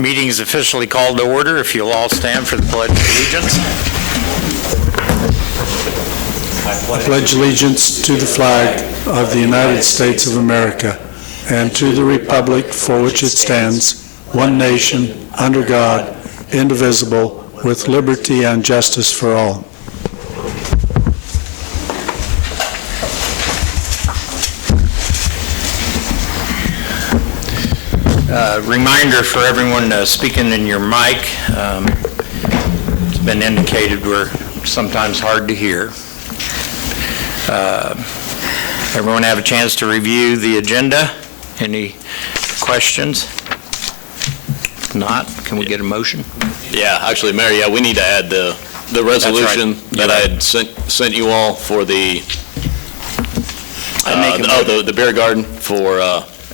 Meeting is officially called to order. If you'll all stand for the Pledge of Allegiance. I pledge allegiance to the flag of the United States of America and to the republic for which it stands, one nation, under God, indivisible, with liberty and justice for all. Reminder for everyone speaking in your mic. It's been indicated we're sometimes hard to hear. Everyone have a chance to review the agenda? Any questions? If not, can we get a motion? Yeah, actually, Mayor, we need to add the resolution that I had sent you all for the the beer garden for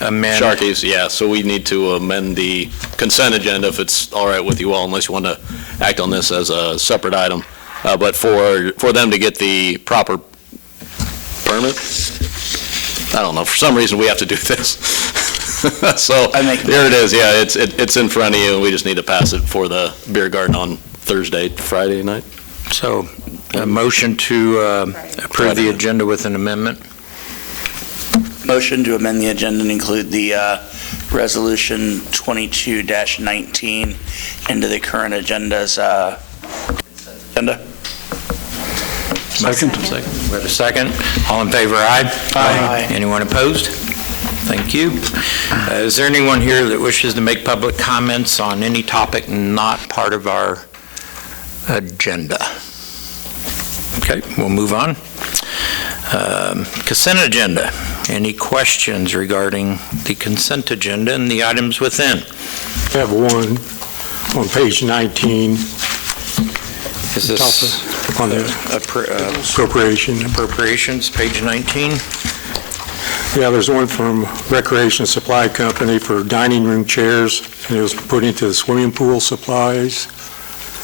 Sharky's. Yeah, so we need to amend the consent agenda if it's all right with you all, unless you want to act on this as a separate item. But for them to get the proper permit, I don't know, for some reason we have to do this. So there it is. Yeah, it's in front of you. We just need to pass it for the beer garden on Friday night. So a motion to approve the agenda with an amendment. Motion to amend the agenda and include the resolution 22-19 into the current agenda's agenda. Second. We have a second. All in favor, aye? Aye. Anyone opposed? Thank you. Is there anyone here that wishes to make public comments on any topic not part of our agenda? Okay, we'll move on. Consent agenda. Any questions regarding the consent agenda and the items within? I have one on page 19. Is this on the appropriations, page 19? Yeah, there's one from Recreation Supply Company for dining room chairs, and it was put into the swimming pool supplies.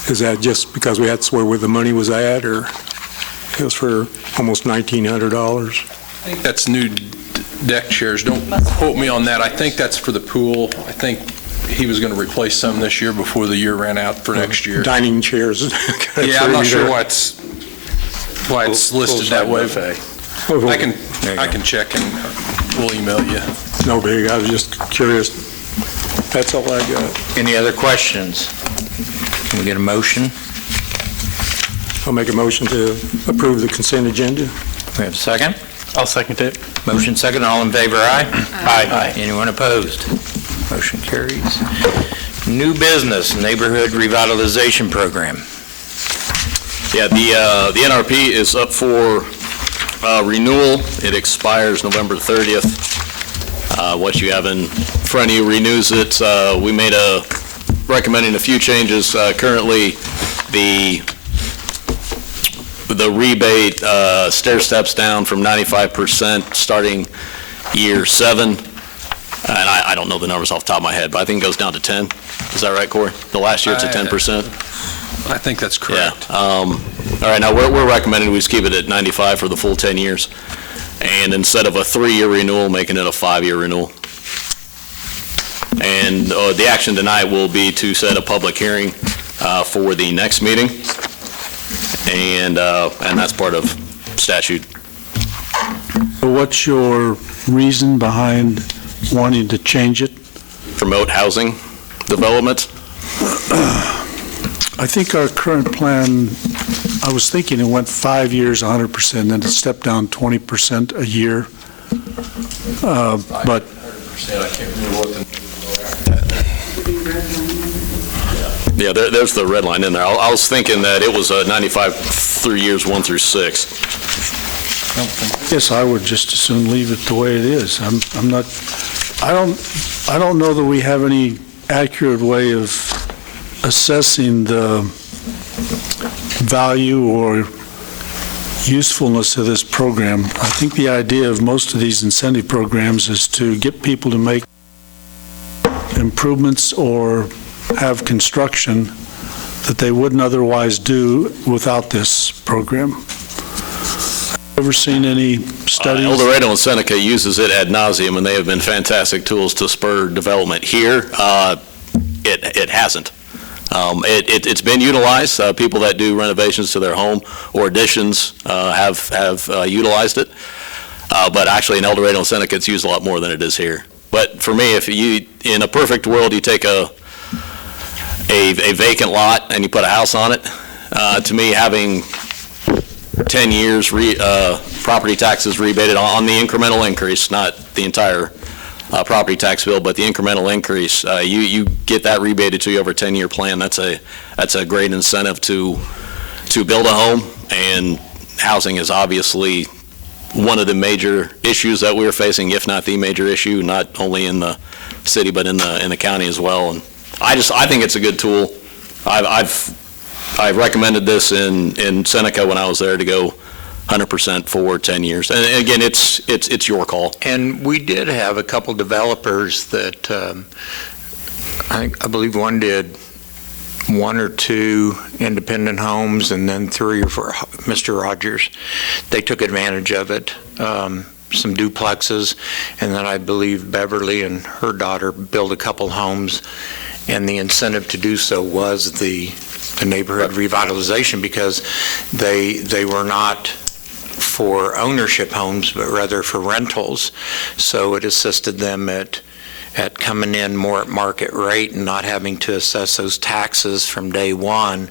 Is that just because that's where the money was at, or it was for almost $1,900? I think that's new deck chairs. Don't quote me on that. I think that's for the pool. I think he was going to replace some this year before the year ran out for next year. Dining chairs. Yeah, I'm not sure why it's listed that way. I can check and we'll email you. No big, I was just curious. That's all I got. Any other questions? Can we get a motion? I'll make a motion to approve the consent agenda. We have a second? I'll second it. Motion second. All in favor, aye? Aye. Anyone opposed? Motion carries. New business, neighborhood revitalization program. Yeah, the NRP is up for renewal. It expires November 30th. What you have in front of you renews it. We made recommending a few changes. Currently, the rebate stair steps down from 95% starting year 7. And I don't know the numbers off the top of my head, but I think it goes down to 10. Is that right, Corey? The last year it's at 10%? I think that's correct. Yeah. All right, now we're recommending we just keep it at 95 for the full 10 years. And instead of a 3-year renewal, making it a 5-year renewal. And the action tonight will be to set a public hearing for the next meeting. And that's part of statute. What's your reason behind wanting to change it? Promote housing development. I think our current plan, I was thinking it went 5 years, 100%, then it stepped down 20% a year. But 100%, I can't remember what the... Yeah, there's the red line in there. I was thinking that it was 95 through years 1 through 6. yes, I would just as soon leave it the way it is. I don't know that we have any accurate way of assessing the value or usefulness of this program. I think the idea of most of these incentive programs is to get people to make improvements or have construction that they wouldn't otherwise do without this program. Ever seen any studies? El Dorado and Seneca uses it ad nauseum, and they have been fantastic tools to spur development here. it hasn't. It's been utilized. People that do renovations to their home or additions have utilized it. But actually in El Dorado and Seneca, it's used a lot more than it is here. But for me, if you, in a perfect world, you take a vacant lot and you put a house on it, to me, having 10 years property taxes rebated on the incremental increase, not the entire property tax bill, but the incremental increase, you get that rebated to you over a 10-year plan. That's a great incentive to build a home, and housing is obviously one of the major issues that we're facing, if not the major issue, not only in the city but in the county as well. And I think it's a good tool. I've recommended this in Seneca when I was there to go 100% for 10 years. And again, it's your call. And we did have a couple developers that, I believe one did 1 or 2 independent homes and then 3 or 4, Mr. Rogers. They took advantage of it, some duplexes, and then I believe Beverly and her daughter built a couple homes, and the incentive to do so was the neighborhood revitalization, because they were not for ownership homes, but rather for rentals. So it assisted them at coming in more at market rate and not having to assess those taxes from day one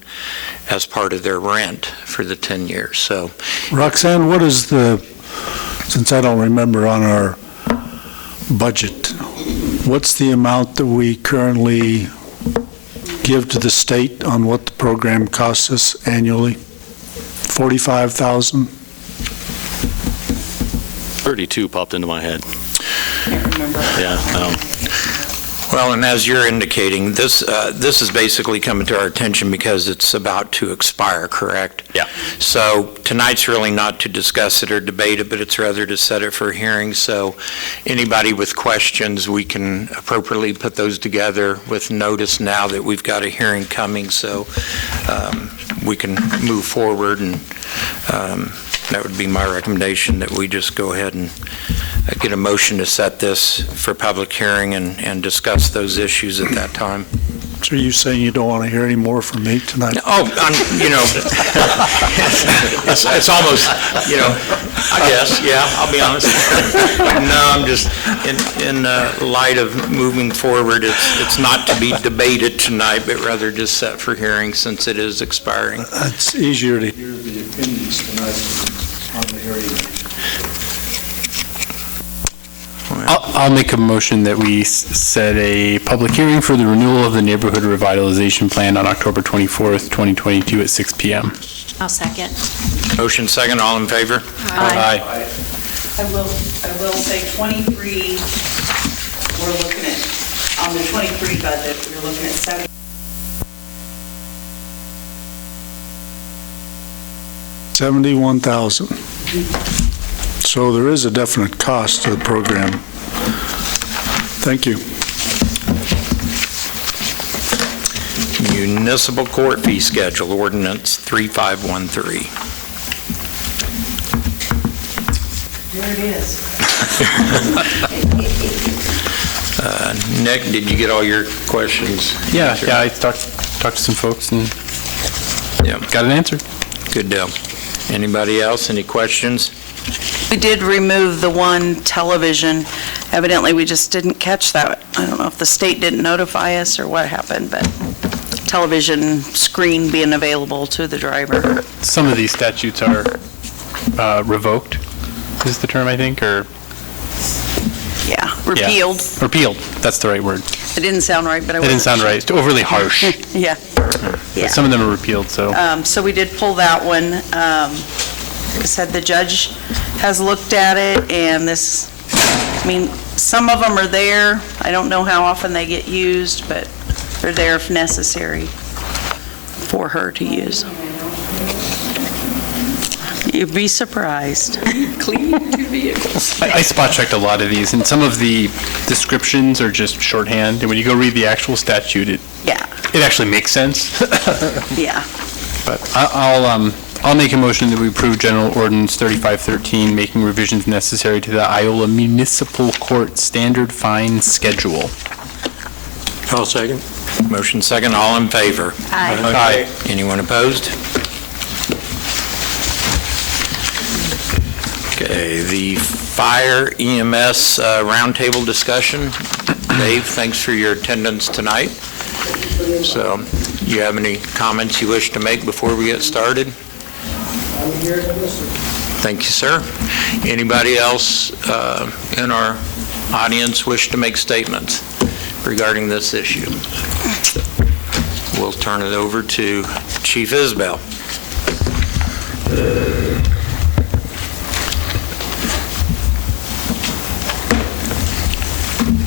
as part of their rent for the 10 years. So, Roxanne, what is since I don't remember on our budget, what's the amount that we currently give to the state on what the program costs us annually? 45,000? 32 popped into my head. Can't remember. Yeah. well, and as you're indicating, this is basically coming to our attention because it's about to expire, correct? Yeah. So tonight's really not to discuss it or debate it, but it's rather to set it for a hearing. So anybody with questions, we can appropriately put those together with notice now that we've got a hearing coming, so we can move forward, and that would be my recommendation, that we just go ahead and get a motion to set this for public hearing and discuss those issues at that time. So are you saying you don't want to hear any more from me tonight? It's almost, I guess, yeah, I'll be honest. No, I'm just, in light of moving forward, it's not to be debated tonight, but rather just set for hearing since it is expiring. It's easier to hear the opinions tonight on the hearing. I'll make a motion that we set a public hearing for the renewal of the Neighborhood Revitalization Plan on October 24th, 2022 at 6 p.m. I'll second. Motion second, all in favor? Aye. I will say 23, we're looking at, on the 23 budget, we're looking at 71,000. So there is a definite cost to the program. Thank you. Municipal court fee schedule, ordinance 3513. There it is. Nick, did you get all your questions? Yeah, answered? I talked to some folks and got an answer. Good deal. Anybody else, any questions? We did remove the one television. Evidently, we just didn't catch that. I don't know if the state didn't notify us or what happened, but television screen being available to the driver. Some of these statutes are revoked, is the term, I think, or? Yeah, repealed. Yeah, repealed, that's the right word. It didn't sound right, but I It didn't wasn't sound right, it's overly harsh. Yeah. Yeah. Some of them are repealed, so. So we did pull that one. Like I said, the judge has looked at it, and this, some of them are there. I don't know how often they get used, but they're there if necessary for her to use. You'd be surprised. Cleaning 2 vehicles. I spot checked a lot of these, and some of the descriptions are just shorthand, and when you go read the actual statute, it actually makes sense. Yeah. But I'll make a motion that we approve General Ordinance 3513, making revisions necessary to the Iola Municipal Court Standard Fine Schedule. I'll second. Motion second, all in favor? Aye. Anyone opposed? Okay, the fire EMS roundtable discussion. Dave, thanks for your attendance tonight. So, you have any comments you wish to make before we get started? I'm here to listen. Thank you, sir. Anybody else in our audience wish to make statements regarding this issue? We'll turn it over to Chief Isbell.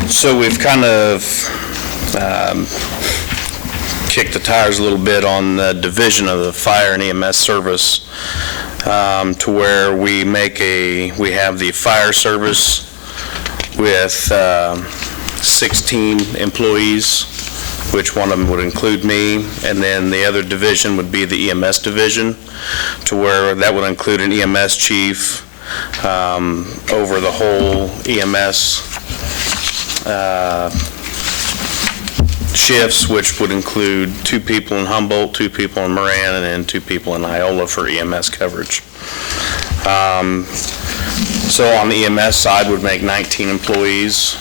So we've kind of kicked the tires a little bit on the division of the fire and EMS service to where we have the fire service with 16 employees, which one of them would include me, and then the other division would be the EMS division, to where that would include an EMS chief over the whole EMS shifts, which would include 2 people in Humboldt, 2 people in Moran, and then 2 people in Iola for EMS coverage. So on the EMS side would make 19 employees,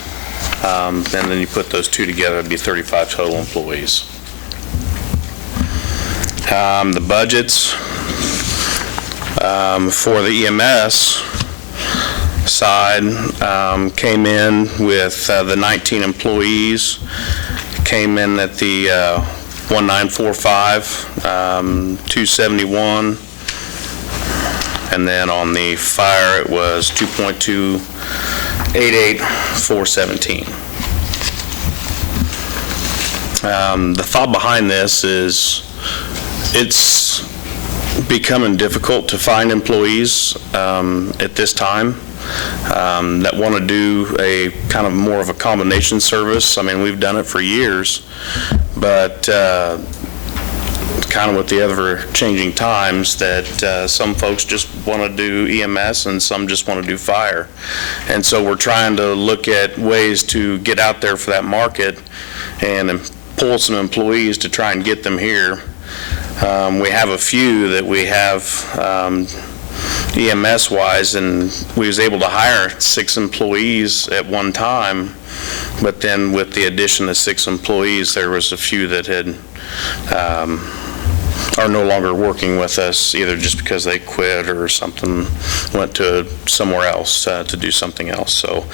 and then you put those 2 together, it'd be 35 total employees. The budgets for the EMS side came in with the 19 employees, came in at the 1945, 271, and then on the fire it was 2.288, 417. The thought behind this is it's becoming difficult to find employees at this time that want to do a kind of more of a combination service. I mean, we've done it for years, but kind of with the ever-changing times that some folks just want to do EMS and some just want to do fire. And so we're trying to look at ways to get out there for that market and pull some employees to try and get them here. We have a few that we have EMS-wise, and we was able to hire 6 employees at one time, but then with the addition of 6 employees, there was a few that had are no longer working with us, either just because they quit or something, went to somewhere else to do something else. So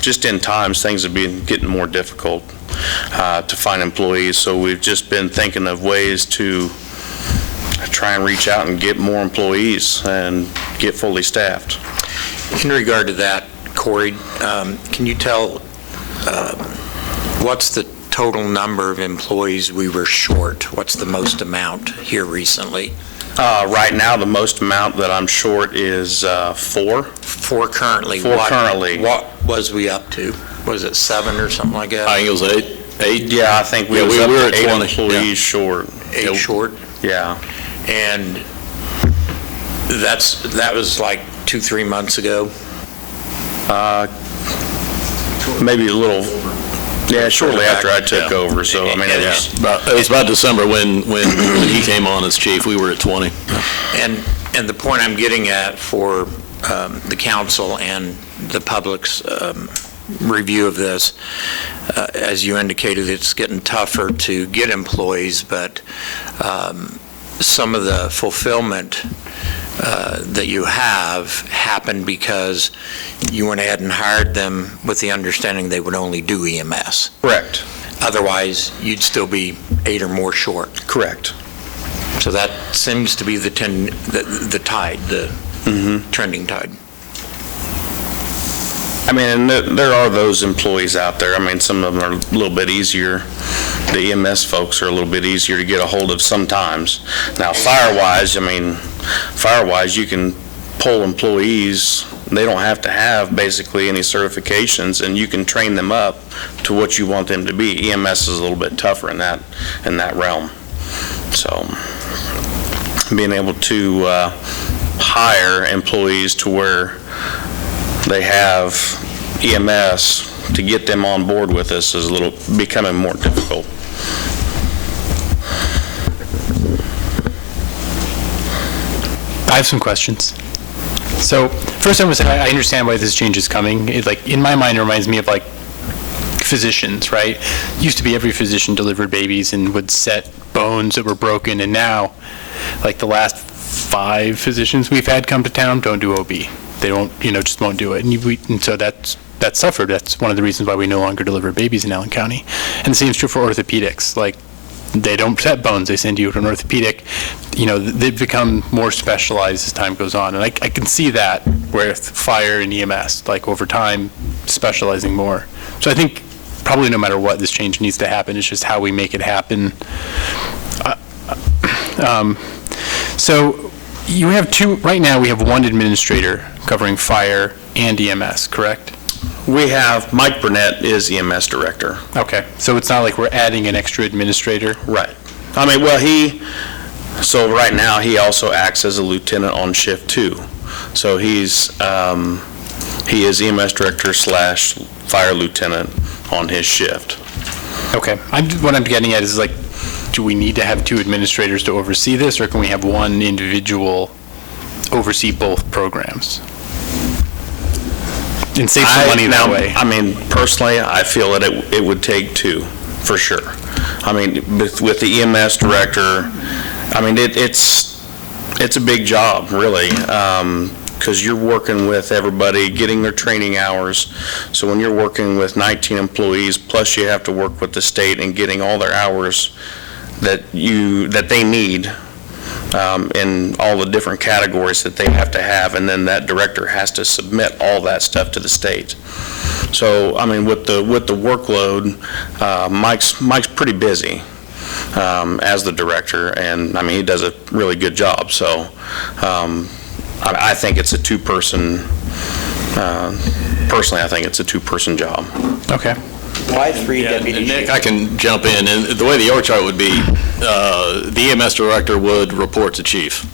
just in times, things have been getting more difficult to find employees, so we've just been thinking of ways to try and reach out and get more employees and get fully staffed. In regard to that, Corey, can you tell what's the total number of employees we were short? What's the most amount here recently? Right now, the most amount that I'm short is 4. 4 currently. 4 currently. What was we up to? Was it 7 or something like that? I think it was 8. Yeah, I think we Yeah, was we up were to at 8 20, employees yeah. short. 8 short? Yeah. And that was like 2-3 months ago? Maybe a little, yeah, shortly after I took over, so I mean, it was, It was about December when he came on as chief. We were at 20. And the point I'm getting at for the council and the public's review of this, as you indicated, it's getting tougher to get employees, but some of the fulfillment that you have happened because you went ahead and hired them with the understanding they would only do EMS. correct, Otherwise, you'd still be 8 or more short. correct. So that seems to be the tide, the trending tide. I mean, and there are those employees out there. I mean, some of them are a little bit easier. The EMS folks are a little bit easier to get a hold of sometimes. Now, fire-wise, you can pull employees. They don't have to have basically any certifications, and you can train them up to what you want them to be. EMS is a little bit tougher in that realm. So, being able to hire employees to where they have EMS to get them on board with us is becoming more difficult. have some questions. So first I would say I understand why this change is coming. It, like, in my mind, it reminds me of like physicians, right? Used to be every physician delivered babies and would set bones that were broken, and now, like, the last 5 physicians we've had come to town don't do OB. They don't, just won't do it. And so that suffered. That's one of the reasons why we no longer deliver babies in Allen County. And the same is true for orthopedics. Like, they don't set bones, they send you to an orthopedic. They've become more specialized as time goes on. And I can see that with fire and EMS, like, over time, specializing more. So I think probably no matter what, this change needs to happen. It's just how we make it happen. So you have right now we have one administrator covering fire and EMS, correct? We have, Mike Burnett is EMS director. Okay, so it's not like we're adding an extra administrator? Right. I mean, well, so right now, he also acts as a lieutenant on shift too. So he is EMS director / fire lieutenant on his shift. Okay, what I'm getting at is, like, do we need to have 2 administrators to oversee this, or can we have one individual oversee both programs? And save some money that way. I mean, personally, I feel that it would take 2, for sure. I mean, with the EMS director, I mean, it's a big job, really, because you're working with everybody, getting their training hours. So when you're working with 19 employees, plus you have to work with the state and getting all their hours that they need, in all the different categories that they have to have, and then that director has to submit all that stuff to the state. So, I mean, with the workload, Mike's pretty busy as the director, and I mean, he does a really good job. So, I think it's a 2-person. Personally, I think it's a 2-person job. Okay. Why 3 deputies? Nick, I can jump in, and the way the org chart would be, the EMS director would report to chief.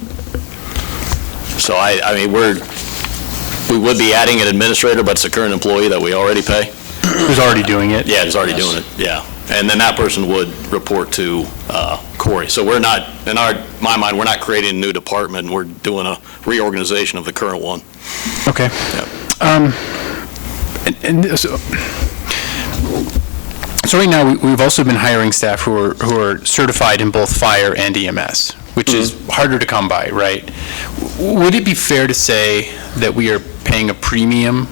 So I mean, we would be adding an administrator, but it's a current employee that we already pay. Who's already doing it? Yeah, who's already doing it, yeah. And then that person would report to Corey. So we're not, in my mind, we're not creating a new department, we're doing a reorganization of the current one. Okay. Yeah. So right now, we've also been hiring staff who are certified in both fire and EMS, which is harder to come by, right? Would it be fair to say that we are paying a premium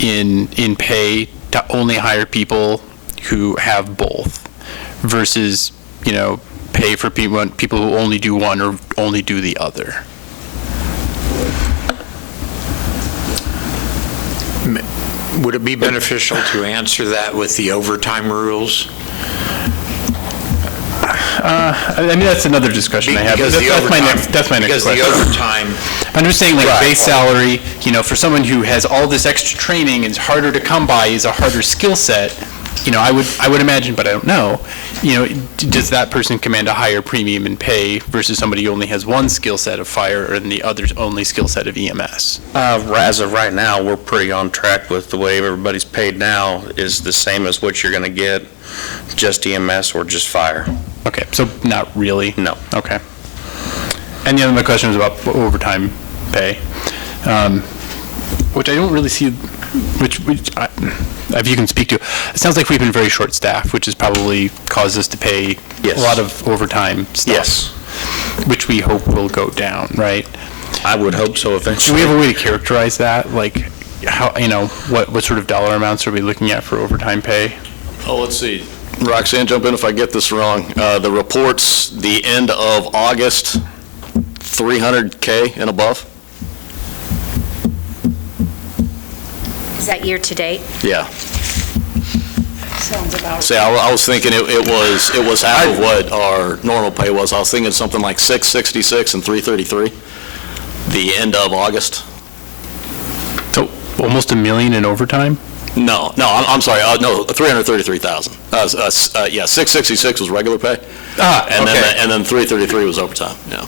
in pay to only hire people who have both versus, pay for people who only do one or only do the other? Would it be beneficial to answer that with the overtime rules? I mean, that's another discussion I have. That's my next question. Because the overtime... I'm just saying, like, base salary, for someone who has all this extra training and is harder to come by, is a harder skill set, I would imagine, but I don't know, does that person command a higher premium in pay versus somebody who only has one skill set of fire and the other's only skill set of EMS? As of right now, we're pretty on track with the way everybody's paid now is the same as what you're going to get, just EMS or just fire. Okay, so not really? No. Okay. And the other question was about overtime pay, which I don't really see, if you can speak to. It sounds like we've been very short-staffed, which has probably caused us to pay a lot of overtime stuff. Yes. Which we hope will go down, right? I would hope so eventually. Do we have a way to characterize that? Like, how, what sort of dollar amounts are we looking at for overtime pay? Oh, let's see. Roxanne, jump in if I get this wrong. The reports, the end of August, 300K and above. Is that year to date? Yeah. Sounds about. See, I was thinking it was half of what our normal pay was. I was thinking something like 666 and 333, the end of August. So almost $1 million in overtime? No, I'm sorry. No, 333,000. Yeah, 666 was regular pay. And then 333 was overtime. Yeah.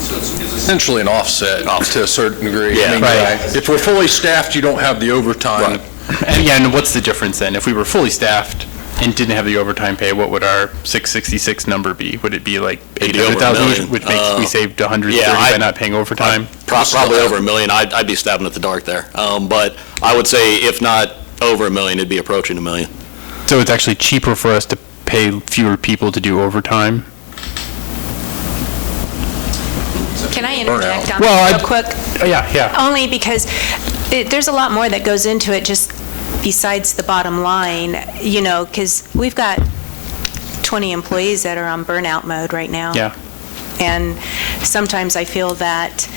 So it's essentially an offset to a certain degree. Yeah. I mean, Right. If we're fully staffed, you don't have the overtime. And what's the difference then? If we were fully staffed, and didn't have the overtime pay, what would our 666 number be? Would it be like It'd be over $1 800,000, million. which makes we saved 130 by not paying overtime? Probably over $1 million. I'd be stabbing at the dark there. But I would say if not over $1 million, it'd be approaching $1 million. So it's actually cheaper for us to pay fewer people to do overtime? Can I interject on Well, that real quick? Yeah. Only because there's a lot more that goes into it just besides the bottom line, because we've got 20 employees that are on burnout mode right now. Yeah. And sometimes I feel that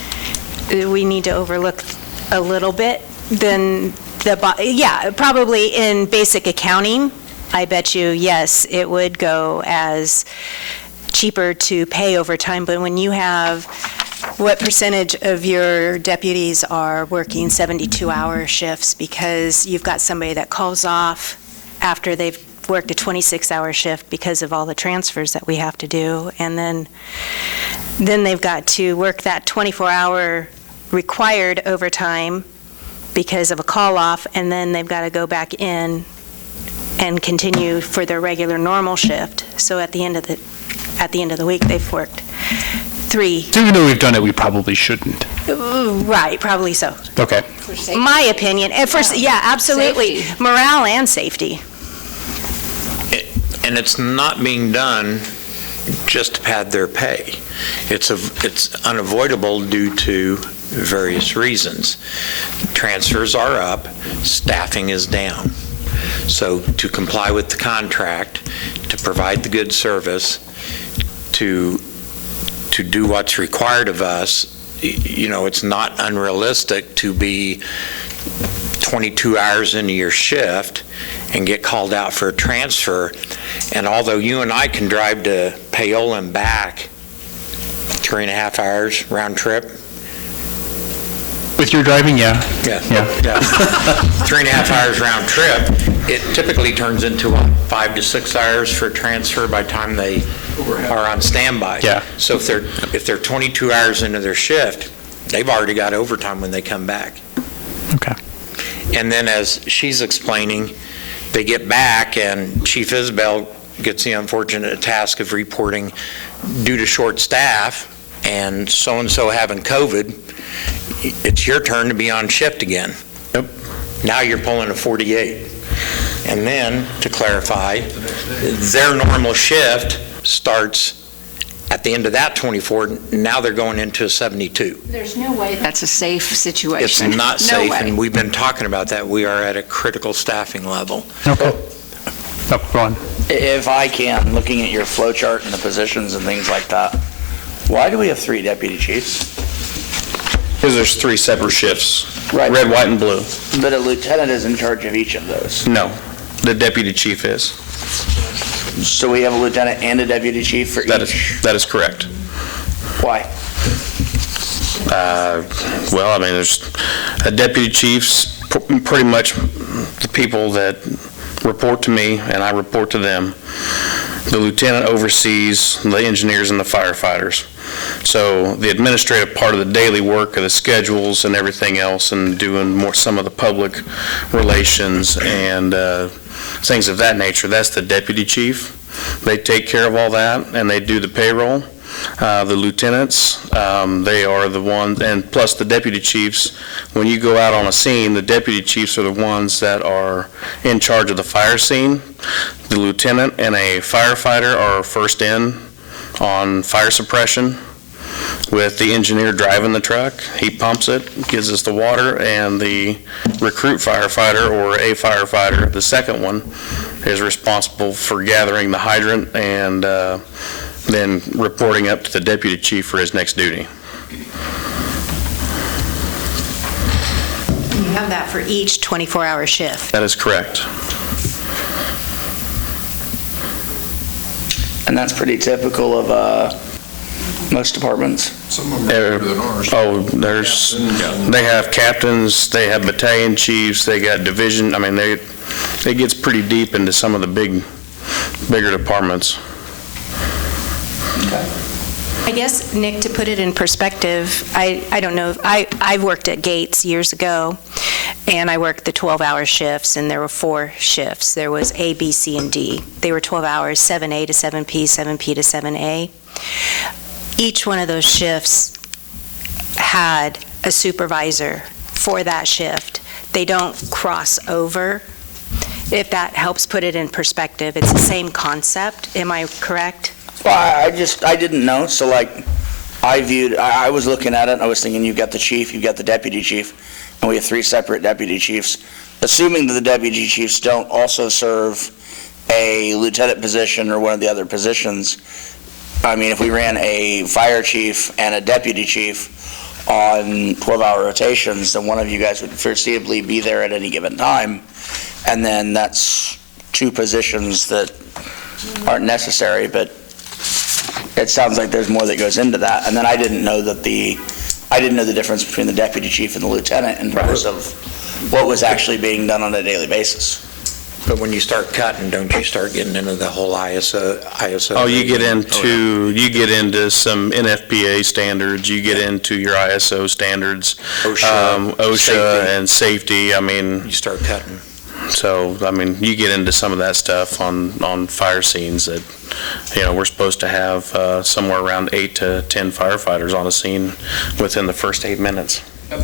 we need to overlook a little bit than probably in basic accounting, I bet you, yes, it would go as cheaper to pay overtime, but when you have, what percentage of your deputies are working 72-hour shifts because you've got somebody that calls off after they've worked a 26-hour shift because of all the transfers that we have to do, and then they've got to work that 24-hour required overtime because of a call-off, and then they've got to go back in and continue for their regular normal shift. So at the end of the week, they've worked 3. So even though we've done it, we probably shouldn't. Right, probably so. Okay. My opinion. Absolutely. Safety. Morale and safety. And it's not being done just to pad their pay. It's unavoidable due to various reasons. Transfers are up, staffing is down. So to comply with the contract, to provide the good service, to do what's required of us, it's not unrealistic to be 22 hours into your shift and get called out for a transfer. And although you and I can drive to Paola and back 3.5 hours round trip. With your driving, yeah. Yeah. 3.5 hours round trip, it typically turns into 5 to 6 hours for a transfer by the time they are on standby. Yeah. So if they're 22 hours into their shift, they've already got overtime when they come back. Okay. And then as she's explaining, they get back and Chief Isabel gets the unfortunate task of reporting due to short staff and so-and-so having COVID, it's your turn to be on shift again. Yep. Now you're pulling a 48. And then, to clarify, their normal shift starts at the end of that 24, now they're going into a 72. There's no way that's a safe situation. It's not safe, No way. and we've been talking about that. We are at a critical staffing level. Okay. Go on. If I can, looking at your flow chart and the positions and things like that, why do we have 3 deputy chiefs? Because there's 3 separate shifts. Right. Red, white, and blue. But a lieutenant is in charge of each of those. No, the deputy chief is. So we have a lieutenant and a deputy chief for each? That is correct. Why? Well, I mean, there's a deputy chief's pretty much the people that report to me, and I report to them. The lieutenant oversees the engineers and the firefighters. So the administrative part of the daily work of the schedules and everything else, and doing some of the public relations and things of that nature, that's the deputy chief. They take care of all that, and they do the payroll. The lieutenants, they are the ones, and plus the deputy chiefs, when you go out on a scene, the deputy chiefs are the ones that are in charge of the fire scene. The lieutenant and a firefighter are first in on fire suppression, with the engineer driving the truck. He pumps it, gives us the water, and the recruit firefighter, or a firefighter, the second one, is responsible for gathering the hydrant and then reporting up to the deputy chief for his next duty. You have that for each 24-hour shift. That is correct. And that's pretty typical of most departments. Some of them are bigger than ours. They have captains, they have battalion chiefs, they got division, I mean, it gets pretty deep into some of the bigger departments. Okay. I guess, Nick, to put it in perspective, I don't know, I've worked at Gates years ago, and I worked the 12-hour shifts, and there were 4 shifts. There was A, B, C, and D. They were 12 hours, 7A to 7P, 7P to 7A. Each one of those shifts had a supervisor for that shift. They don't cross over. If that helps put it in perspective, it's the same concept. Am I correct? Well, I didn't know, so like, I was looking at it, and I was thinking, you've got the chief, you've got the deputy chief, and we have 3 separate deputy chiefs. Assuming that the deputy chiefs don't also serve a lieutenant position or one of the other positions, I mean, if we ran a fire chief and a deputy chief on 12-hour rotations, then one of you guys would foreseeably be there at any given time, and then that's 2 positions that aren't necessary, but it sounds like there's more that goes into that. And then I didn't know the difference between the deputy chief and the lieutenant in terms of what was actually being done on a daily basis. But when you start cutting, don't you start getting into the whole ISO? Oh, you get into some NFPA standards, you get into your ISO standards, OSHA safety. And safety, I mean. You start cutting. So, I mean, you get into some of that stuff on fire scenes that, we're supposed to have somewhere around 8 to 10 firefighters on a scene within the first 8 minutes. I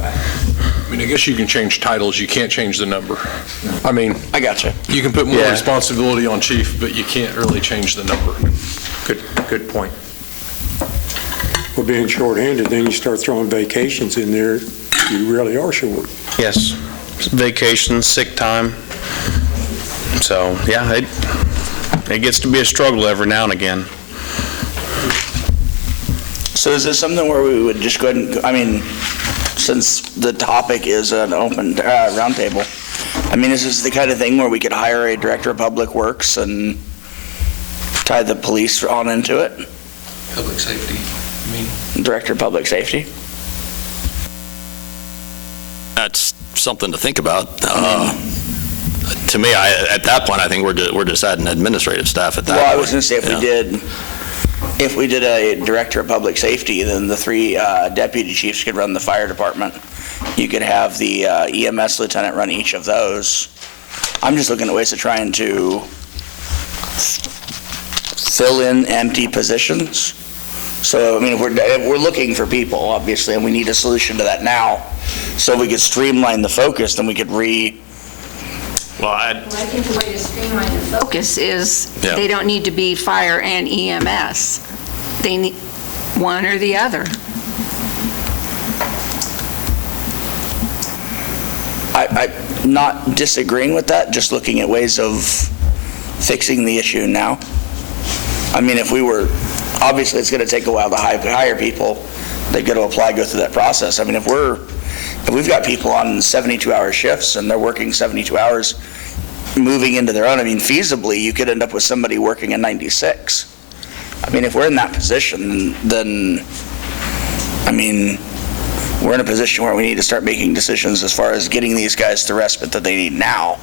mean, I guess you can change titles, you can't change the number. I mean, I gotcha. you can put more Yeah. responsibility on chief, but you can't really change the number. Good point. Well, being shorthanded, then you start throwing vacations in there, you really are short. Yes, vacation, sick time. So, yeah, it gets to be a struggle every now and again. So is this something where we would just go ahead and, I mean, since the topic is an open roundtable, I mean, is this the kind of thing where we could hire a director of public works and tie the police on into it? Public safety, I mean. Director of public safety? That's something to think about. To me, at that point, I think we're just adding administrative staff at that point. Well, I was going to say if we did a director of public safety, then the 3 deputy chiefs could run the fire department. You could have the EMS lieutenant run each of those. I'm just looking at ways of trying to fill in empty positions. So, I mean, if we're looking for people, obviously, and we need a solution to that now. So if we could streamline the focus, then we could Well, I think the way to streamline the focus is they don't need to be fire and EMS. They need one or the other. I'm not disagreeing with that, just looking at ways of fixing the issue now. I mean, obviously it's going to take a while to hire people. They've got to apply, go through that process. I mean, if we've got people on 72-hour shifts and they're working 72 hours, moving into their own, I mean, feasibly, you could end up with somebody working a 96. I mean, if we're in that position, then, I mean, we're in a position where we need to start making decisions as far as getting these guys the respite that they need now.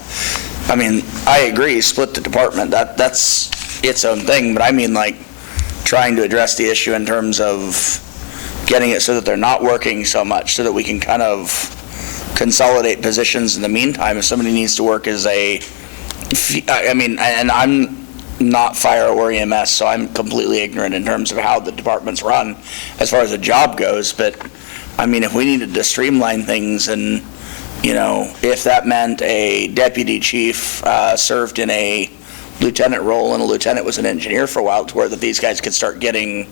I mean, I agree, split the department, that's its own thing, but I mean, like, trying to address the issue in terms of getting it so that they're not working so much, so that we can kind of consolidate positions in the meantime. If somebody needs to work as I mean, and I'm not fire or EMS, so I'm completely ignorant in terms of how the departments run as far as the job goes, but I mean, if we needed to streamline things and, if that meant a deputy chief served in a lieutenant role and a lieutenant was an engineer for a while, to where that these guys could start getting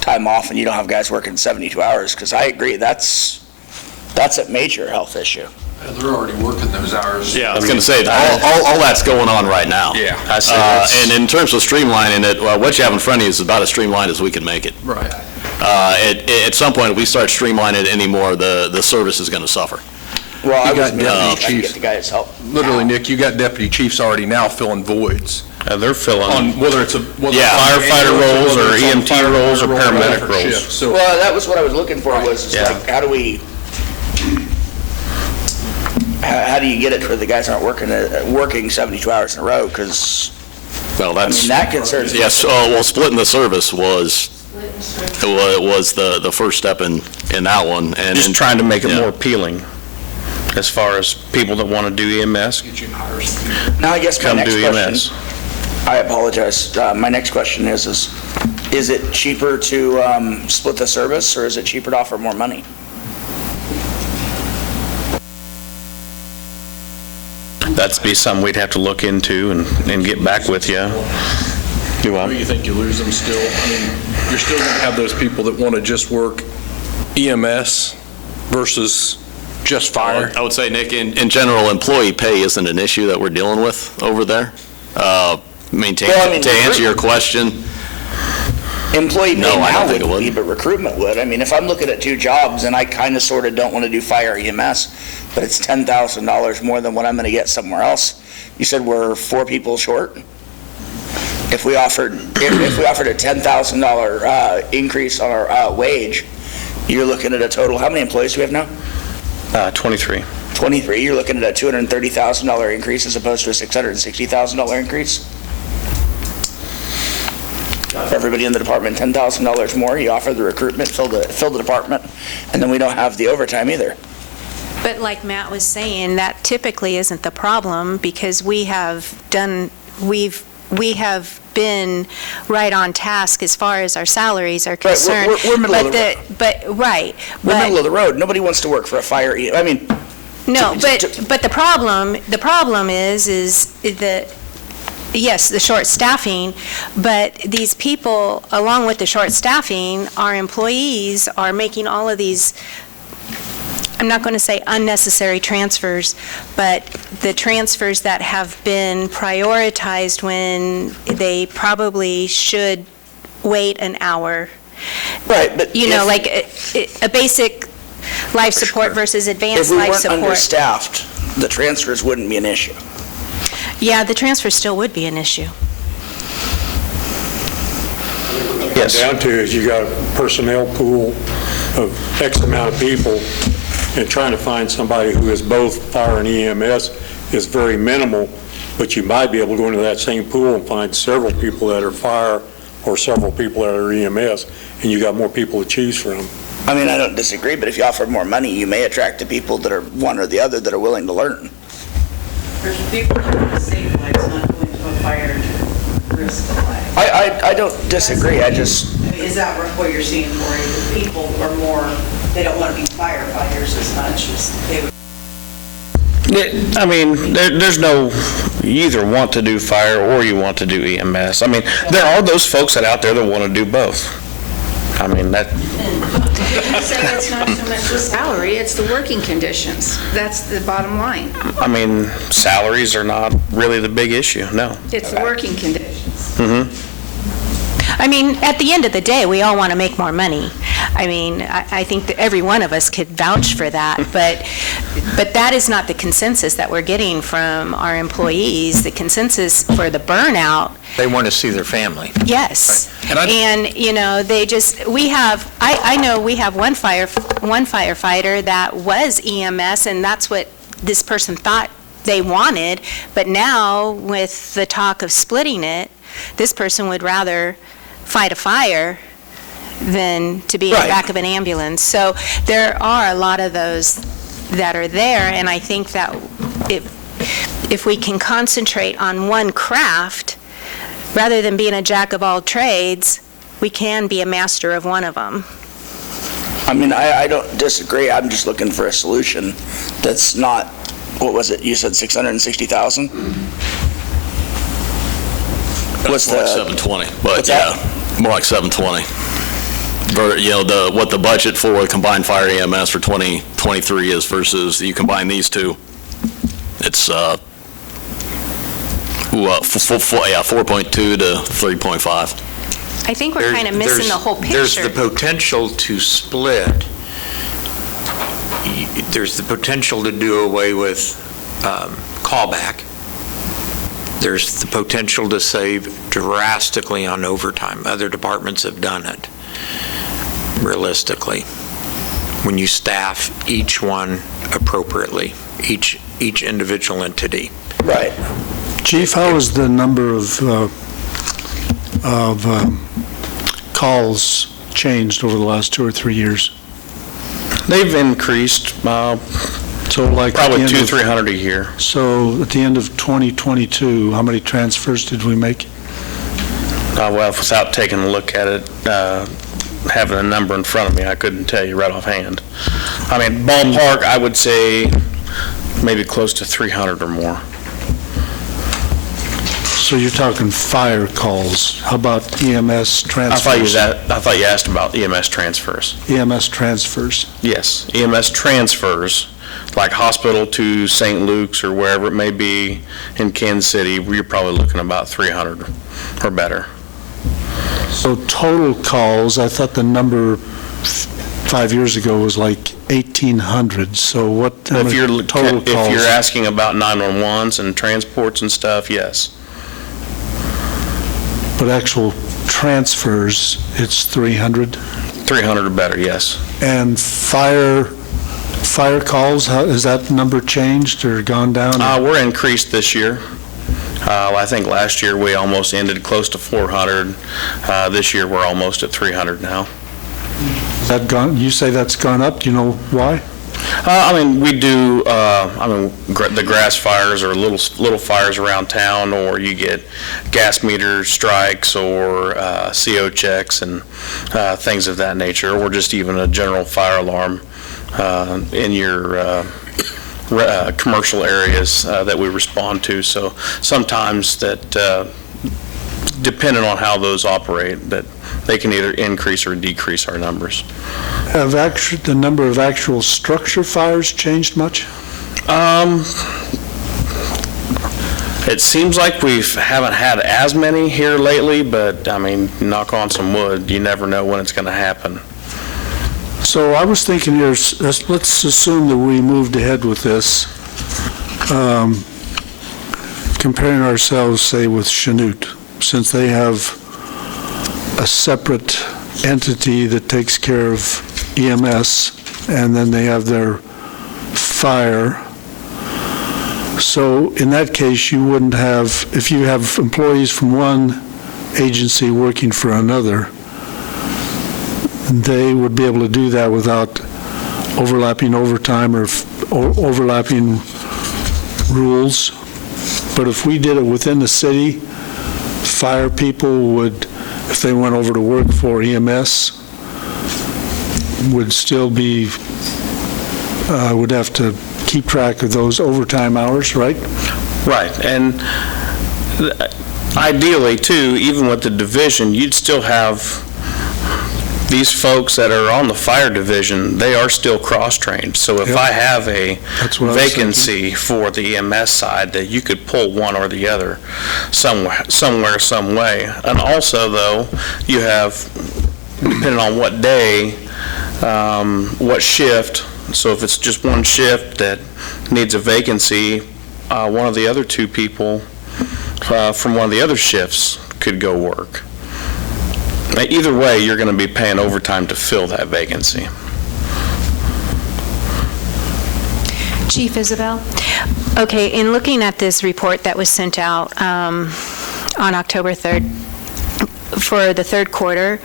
time off and you don't have guys working 72 hours, because I agree, that's a major health issue. Yeah, they're already working those hours. Yeah, I was going to say, all that's going on right now. Yeah. And in terms of streamlining it, what you have in front of you is about as streamlined as we can make it. Right. At some point, if we start streamlining it anymore, the service is going to suffer. Well, I was got deputy trying to get chiefs. the guys help. Literally, Nick, you got deputy chiefs already now filling voids. They're filling. On whether it's firefighter roles or EMT roles or paramedic roles. So, Well, that was what I was looking for, was just Yeah. like, how do you get it where the guys aren't working 72 hours in a row? Because, Well, I mean, that concerns me. yes. Well, splitting the service was It was the first step in that one. And Just trying to make it yeah. more appealing as far as people that want to do EMS. Now, I guess my Come next do question, EMS. I apologize. My next question is it cheaper to split the service, or is it cheaper to offer more money? That'd be something we'd have to look into and get back with you. Do you think you lose them still? I mean, you're still going to have those people that want to just work EMS versus just fire? I would say, Nick, in general, employee pay isn't an issue that we're dealing with over there. To answer your question, Employee pay No, I now don't think it wouldn't be, would. but recruitment would. I mean, if I'm looking at two jobs and I kind of sort of don't want to do fire EMS, but it's $10,000 more than what I'm going to get somewhere else, you said we're 4 people short? If we offered a $10,000 increase on our wage, you're looking at a total, how many employees do we have now? 23. 23. You're looking at a $230,000 increase as opposed to a $660,000 increase? For everybody in the department, $10,000 more. You offer the recruitment, fill the department, and then we don't have the overtime either. But like Matt was saying, that typically isn't the problem, because we have been right on task as far as our salaries are concerned. We're middle of the road. We're middle of the road. Nobody wants to work for a fire. I mean, No, but the problem is that, yes, the short staffing, but these people, along with the short staffing, our employees are making all of these, I'm not going to say unnecessary transfers, but the transfers that have been prioritized when they probably should wait an hour. right, but Like a basic life support versus advanced life if we support. weren't understaffed, the transfers wouldn't be an issue. Yeah, the transfer still would be an issue. Yes. Down to is you got a personnel pool of X amount of people, and trying to find somebody who is both fire and EMS is very minimal, but you might be able to go into that same pool and find several people that are fire or several people that are EMS, and you got more people to choose from. I mean, I don't disagree, but if you offer more money, you may attract the people that are one or the other that are willing to learn. There's people who want to save lives, not going to a fire to risk a life. I don't disagree. I just, I mean, is that what you're seeing, Cory? The people are more, they don't want to be firefighters as much as they would. I mean, there's no, you either want to do fire or you want to do EMS. I mean, there are those folks that out there that want to do both. I mean, that, You say it's not so much the salary, it's the working conditions. That's the bottom line. I mean, salaries are not really the big issue, no. It's the working conditions. Mm-hmm. I mean, at the end of the day, we all want to make more money. I mean, I think that every one of us could vouch for that, but that is not the consensus that we're getting from our employees. The consensus for the burnout, They want to see their family. yes. Right. And, I know we have one firefighter that was EMS, and that's what this person thought they wanted, but now with the talk of splitting it, this person would rather fight a fire than to be in the Right. back of an ambulance. So there are a lot of those that are there, and I think that if we can concentrate on one craft, rather than being a jack of all trades, we can be a master of one of them. I mean, I don't disagree. I'm just looking for a solution that's not, what was it? You said 660,000? What's more like the, 720, but what's yeah, that? more like 720. What the budget for combined fire EMS for 2023 is versus you combine these two, it's 4.2 to 3.5. I think we're kind of missing the whole There's the picture. potential to split. There's the potential to do away with callback. There's the potential to save drastically on overtime. Other departments have done it, realistically, when you staff each one appropriately, each individual entity. right. Chief, how was the number of calls changed over the last 2 or 3 years? They've increased So like probably at the end of- 200-300 a year. So at the end of 2022, how many transfers did we make? Well, without taking a look at it, having a number in front of me, I couldn't tell you right offhand. I mean, ballpark, I would say maybe close to 300 or more. So you're talking fire calls. How about EMS I transfers? thought you asked about EMS transfers. EMS transfers. Yes, EMS transfers, like hospital to St. Luke's or wherever it may be in Kansas City, you're probably looking about 300 or better. So total calls, I thought the number 5 years ago was like 1,800. So what, how If many you're total calls? If you're asking about 911s and transports and stuff, yes. But actual transfers, it's 300? 300 or better, yes. And fire calls, has that number changed or gone down? We're increased this year. I think last year we almost ended close to 400. This year we're almost at 300 now. That gone? You say that's gone up? Do you know why? I mean, we do, the grass fires or little fires around town, or you get gas meter strikes or CO checks and things of that nature, or just even a general fire alarm in your commercial areas that we respond to. So sometimes that, depending on how those operate, that they can either increase or decrease our numbers. Have the number of actual structure fires changed much? It seems like we haven't had as many here lately, but I mean, knock on some wood, you never know when it's going to happen. So I was thinking here, let's assume that we moved ahead with this, comparing ourselves, say, with Chanute, since they have a separate entity that takes care of EMS, and then they have their fire. So in that case, you wouldn't have, if you have employees from one agency working for another, they would be able to do that without overlapping overtime or overlapping rules. But if we did it within the city, fire people would, if they went over to work for EMS, would still be, would have to keep track of those overtime hours, right? Right, and ideally, too, even with the division, you'd still have these folks that are on the fire division, they are still cross-trained. So if Yep. I have a That's what I was vacancy for the EMS side, that you could pull one or the other somewhere, some way. And also, though, you have, depending on what day, what shift, so if it's just one shift that needs a vacancy, one of the other two people from one of the other shifts could go work. Either way, you're going to be paying overtime to fill that vacancy. Chief Isabel? Okay, in looking at this report that was sent out on October 3rd for the third quarter,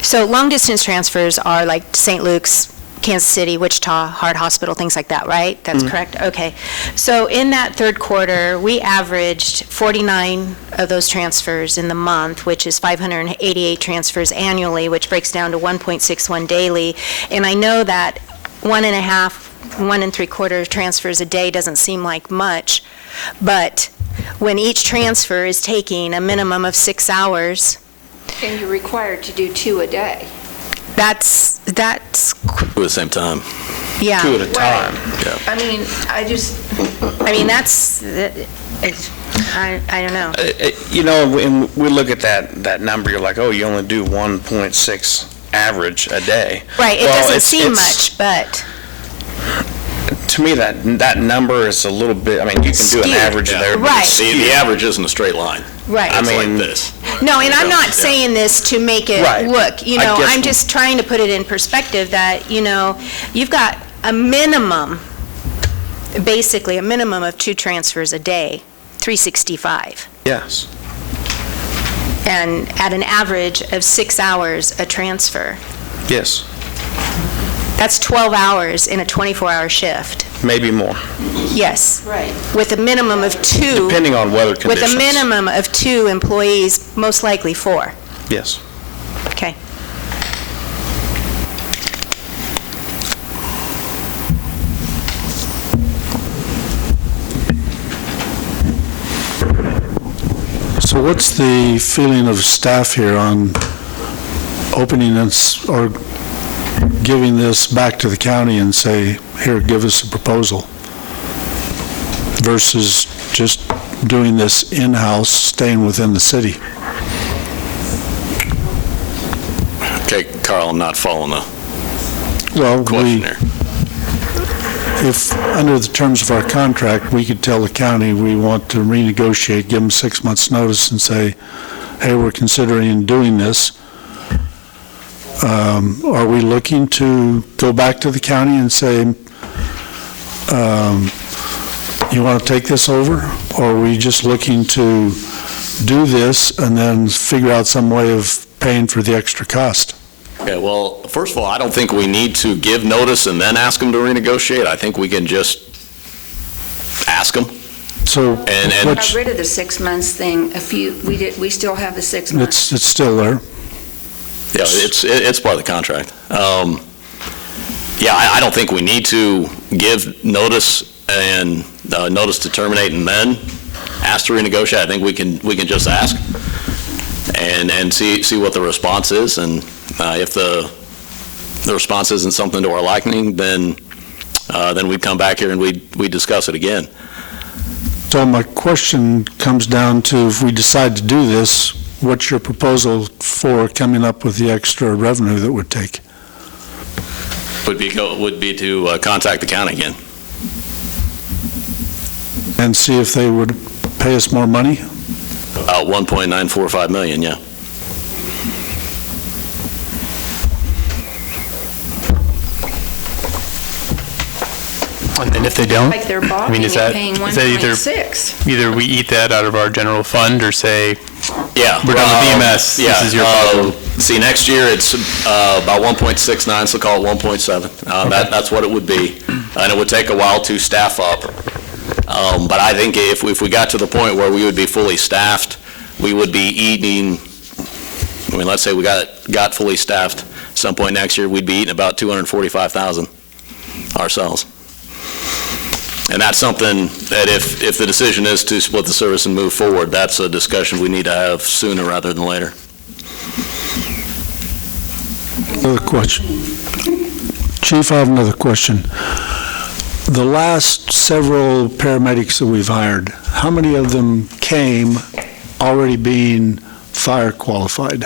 so long-distance transfers are like St. Luke's, Kansas City, Wichita, Heart Hospital, things like that, right? That's correct? Okay. So in that third quarter, we averaged 49 of those transfers in the month, which is 588 transfers annually, which breaks down to 1.61 daily. And I know that 1 3/4 transfers a day doesn't seem like much, but when each transfer is taking a minimum of 6 hours. And you're required to do 2 a day. That's At the same time. yeah. 2 at a time. Yeah. I mean, that's, I don't know. You know, when we look at that number, you're like, oh, you only do 1.6 average a day. Right, it Well, doesn't it's- seem it's- much, but, To me, that number is a little bit, I mean, you can do an Skewed. average there. but Right. it's The skewed. average isn't a straight line. right. I It's mean- like this. No, and I'm not Yeah. saying this to make it Right. look, I guess- I'm just trying to put it in perspective that, you've got a minimum, basically a minimum of 2 transfers a day, 365. Yes. and at an average of 6 hours a transfer. Yes, That's 12 hours in a 24-hour shift. maybe more, Yes. Right. With a minimum of 2. depending on weather With conditions. a minimum of 2 employees, most likely 4. Yes. Okay. So what's the feeling of staff here on opening this or giving this back to the county and say, here, give us a proposal, versus just doing this in-house, staying within the city? Okay, Carl, I'm not following the Well, question here. if, under the terms of our contract, we could tell the county we want to renegotiate, give them 6 months' notice and say, hey, we're considering doing this. Are we looking to go back to the county and say, you want to take this over? Or are we just looking to do this and then figure out some way of paying for the extra cost? Okay, well, first of all, I don't think we need to give notice and then ask them to renegotiate. I think we can just ask them. So, And Got rid of the 6 months thing, we still have the 6 months. it's still there. Yeah, it's part of the contract. Yeah, I don't think we need to give notice and notice to terminate and then ask to renegotiate. I think we can just ask and see what the response is, and if the response isn't something to our liking, then we'd come back here and we'd discuss it again. So my question comes down to, if we decide to do this, what's your proposal for coming up with the extra revenue that would take? Would be to contact the county again. And see if they would pay us more money? 1.945 million, yeah. And then if they don't? Like they're I mean, is that paying either 1.6. either we eat that out of our general fund or say, Yeah. we're done with EMS, Yeah, this is your problem? see, next year, it's about 1.69, so call it 1.7. That's what it would be, and it would take a while to staff up. But I think if we got to the point where we would be fully staffed, we would be eating, I mean, let's say we got fully staffed some point next year, we'd be eating about 245,000 ourselves. And that's something that if the decision is to split the service and move forward, that's a discussion we need to have sooner rather than later. Another question. Chief, I have another question. The last several paramedics that we've hired, how many of them came already being fire qualified?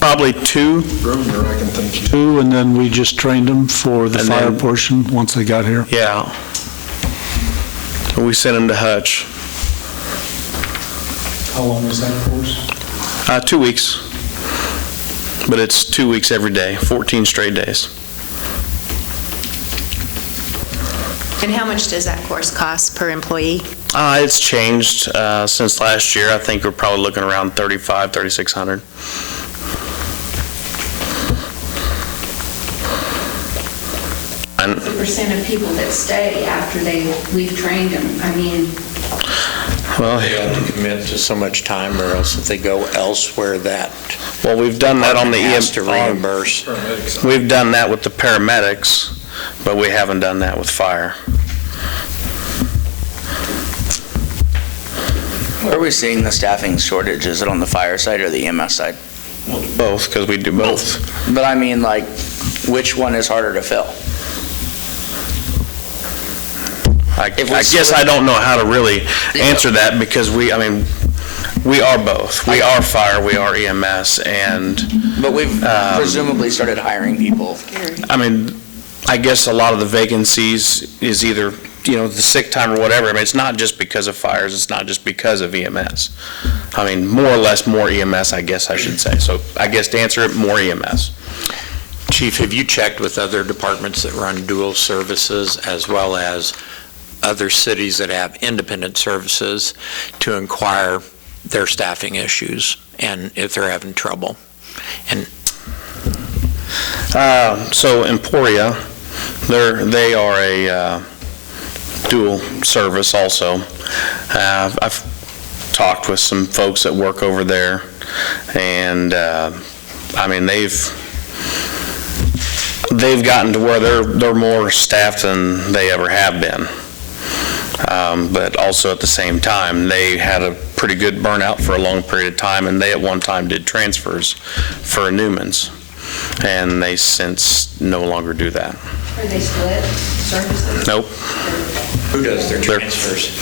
Probably 2. Two, and then we just trained them for the And fire then- portion once they got here? Yeah. We sent them to Hutch. How long was that course? 2 weeks. But it's 2 weeks every day, 14 straight days. And how much does that course cost per employee? It's changed since last year. I think we're probably looking around $3,600. And 50% of people that stay after we've trained them, I mean, well, They have to commit to so much time, or else if they go elsewhere, that well, we've done that on the has to EM. reimburse. We've done that with the paramedics, but we haven't done that with fire. Where are we seeing the staffing shortage? Is it on the fire side or the EMS side? Both, because we do both. But I mean, like, which one is harder to fill? I If we guess split- I don't know how to really answer that, because we are both. We are fire, we are EMS, and, But we've presumably started hiring people. I mean, I guess a lot of the vacancies is either, the sick time or whatever. I mean, it's not just because of fires, it's not just because of EMS. I mean, more or less more EMS, I guess I should say. So I guess to answer it, more EMS. Chief, have you checked with other departments that run dual services as well as other cities that have independent services to inquire their staffing issues and if they're having trouble? And So Emporia, they are a dual service also. I've talked with some folks that work over there, and I mean, they've gotten to where they're more staffed than they ever have been. But also at the same time, they had a pretty good burnout for a long period of time, and they at one time did transfers for Newman's, and they since no longer do that. Are they split services? Nope. who does their transfers?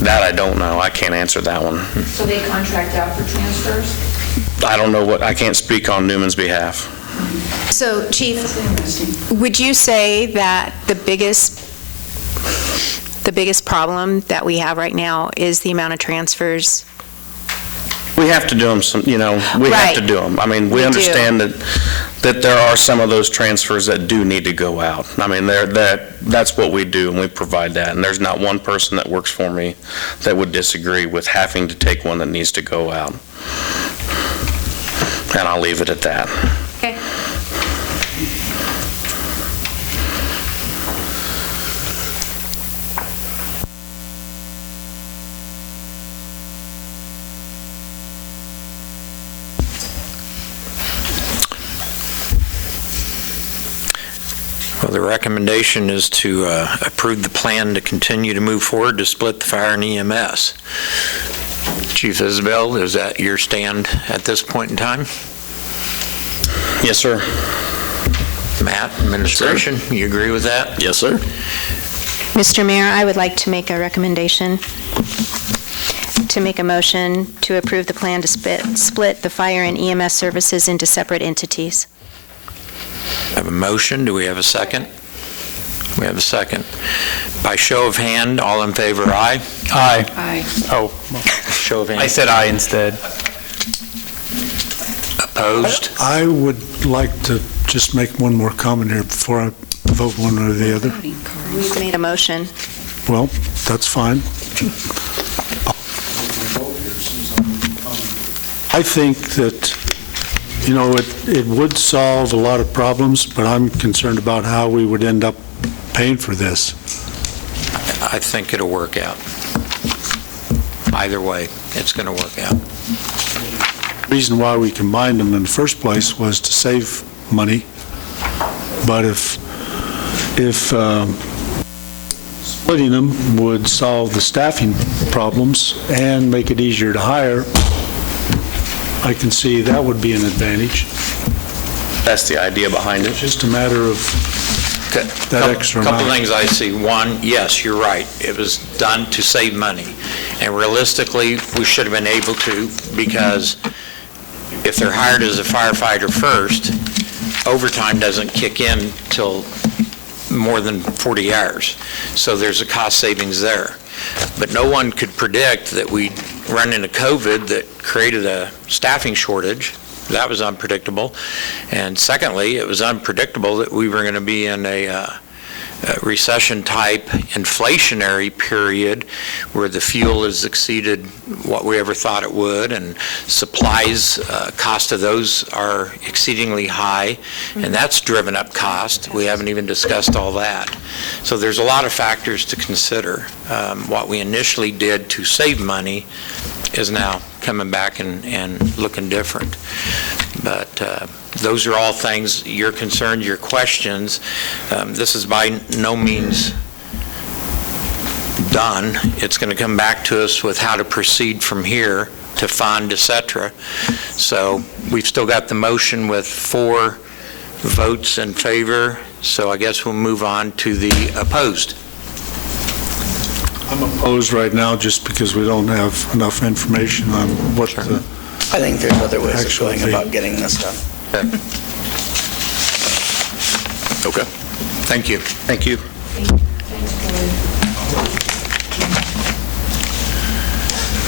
That I don't know. I can't answer that one. So they contract out for transfers? I don't know I can't speak on Newman's behalf. So, Chief, would you say that the biggest problem that we have right now is the amount of transfers? We have to do them we have to do them. I mean, we understand that there are some of those transfers that do need to go out. I mean, that's what we do, and we provide that. And there's not one person that works for me that would disagree with having to take one that needs to go out. And I'll leave it at that. Okay. Well, the recommendation is to approve the plan to continue to move forward to split the fire and EMS. Chief Isabel, is that your stand at this point in time? Yes, sir. Matt, administration, you agree with that? Yes, sir. Mr. Mayor, I would like to make a recommendation, to make a motion to approve the plan to split the fire and EMS services into separate entities. I have a motion. Do we have a second? We have a second. By show of hand, all in favor, aye? Aye. Aye. Oh, Show of hand. I said aye instead. Opposed? I would like to just make one more comment here before I vote one or the other. We've made a motion. Well, that's fine. I think that, it would solve a lot of problems, but I'm concerned about how we would end up paying for this. I think it'll work out. Either way, it's going to work out. The reason why we combined them in the first place was to save money, but if splitting them would solve the staffing problems and make it easier to hire, I can see that would be an advantage. That's the idea behind it. It's just a matter of that extra amount. Couple things I see. One, yes, you're right. It was done to save money. And realistically, we should have been able to, because if they're hired as a firefighter first, overtime doesn't kick in till more than 40 hours. So there's a cost savings there. But no one could predict that we'd run into COVID that created a staffing shortage. That was unpredictable. And secondly, it was unpredictable that we were going to be in a recession-type inflationary period where the fuel has exceeded what we ever thought it would, and supplies, cost of those are exceedingly high, and that's driven up cost. We haven't even discussed all that. So there's a lot of factors to consider. What we initially did to save money is now coming back and looking different. But those are all things, your concerns, your questions. This is by no means done. It's going to come back to us with how to proceed from here to fund, et cetera. So we've still got the motion with 4 votes in favor. So I guess we'll move on to the opposed. I'm opposed right now just because we don't have enough information on what the... I think there's other ways of going about getting this done. Okay. Thank you. Thank you.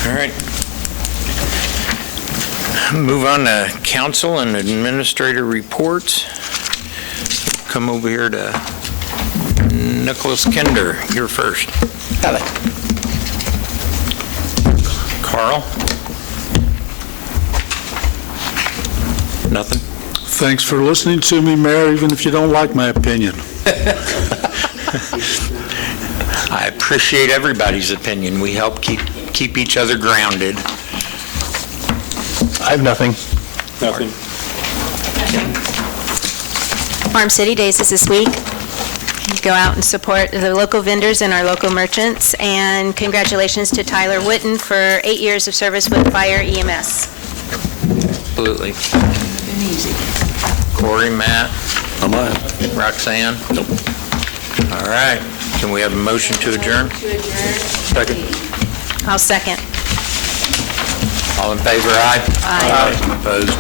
All right. move on to council and administrator reports. Come over here to Nicholas Kinder. You're first. Hello. Carl? Nothing? Thanks for listening to me, Mayor, even if you don't like my opinion. I appreciate everybody's opinion. We help keep each other grounded. I have nothing. Nothing. Farm City Days is this week. Go out and support the local vendors and our local merchants, and congratulations to Tyler Witten for 8 years of service with Fire EMS. Absolutely. Corey, Matt? I'm on. Roxanne? Nope. All right. Can we have a motion to adjourn? Second. I'll second. All in favor, aye? Aye. Opposed?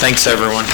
Thanks, everyone.